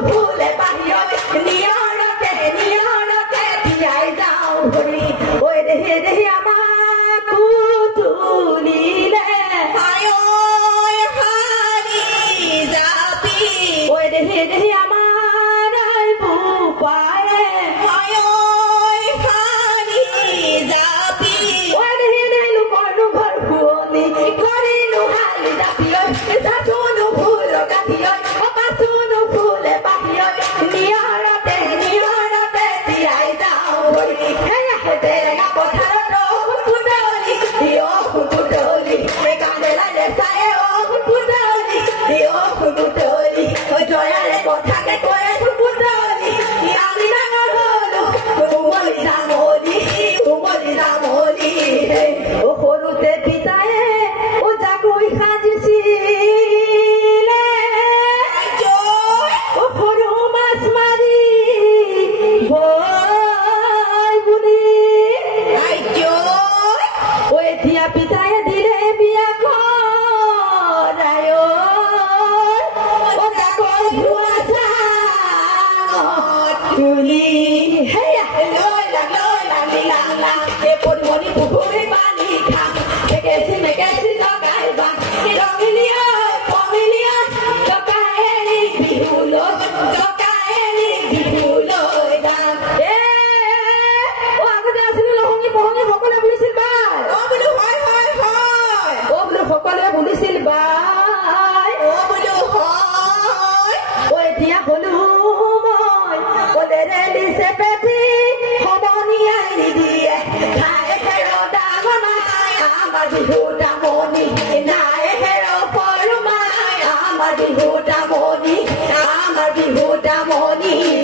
Pule তুলি হেয়া লয় la la এ পরিমণি পুকুরে পানি খা মেকেছি লগাই বা রঙিলিয়া কমিলিয়া জকায়েলি বিহুলো দাম ও আগতে আছিল লহঙ্গি পহঙ্গি সকলে বুলিছিল বাই ও বলো হয় ও বলো সকলে বুলিছিল বাই ও বলো হয় ও এতিয়া হলো মই ওলেৰে লিছে পেটি হবনিয়াই নিদিয়ে খাই ফেৰ ডাঙনাই আমাৰ বিহু ডাঙনি নাই ফেৰ পৰমাই আমাৰ বিহু ডাঙনি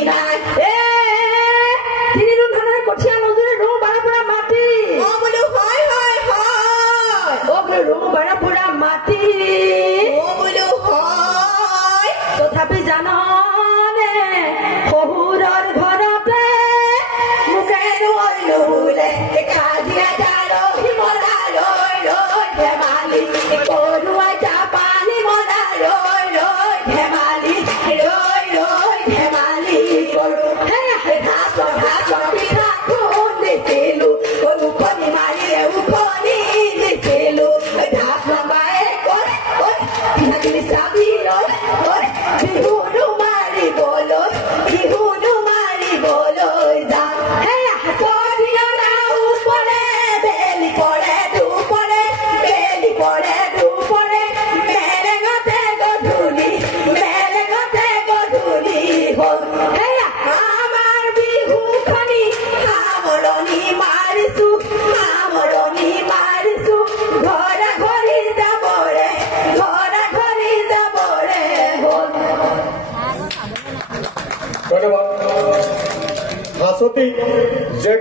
নাই তিনিদিন ধানে কঠিয়া নজৰে ৰো বাৰ পৰা মাটি ও বলো হয় ও বলো ৰো বাৰ পৰা মাটি ও বলো হয় তথাপি জাননে শহুৰৰ ঘৰতে মুখে নুলে কাজিয়া জালো হিমলা ৰৈ ধেমালি কৰোৱা জাপানী মলা ৰৈ ধেমালি কৰো ঘাস পিঠা খুন্দিছিলো মুখনি মাৰি উখনি দিছিলো ঢাপ লম্বাই পিঠাখিনি চাবি লৈ বিহুনো মাৰিবলৈ যাম বেলি পৰে দুপৰে মেৰেঙতে গধূলি হ'ল আমাৰ বিহুখনি সামৰণি মাৰিছো ঘৰা ঘৰি যাবৰে হ'ল ধন্যবাদ। হাসতি যে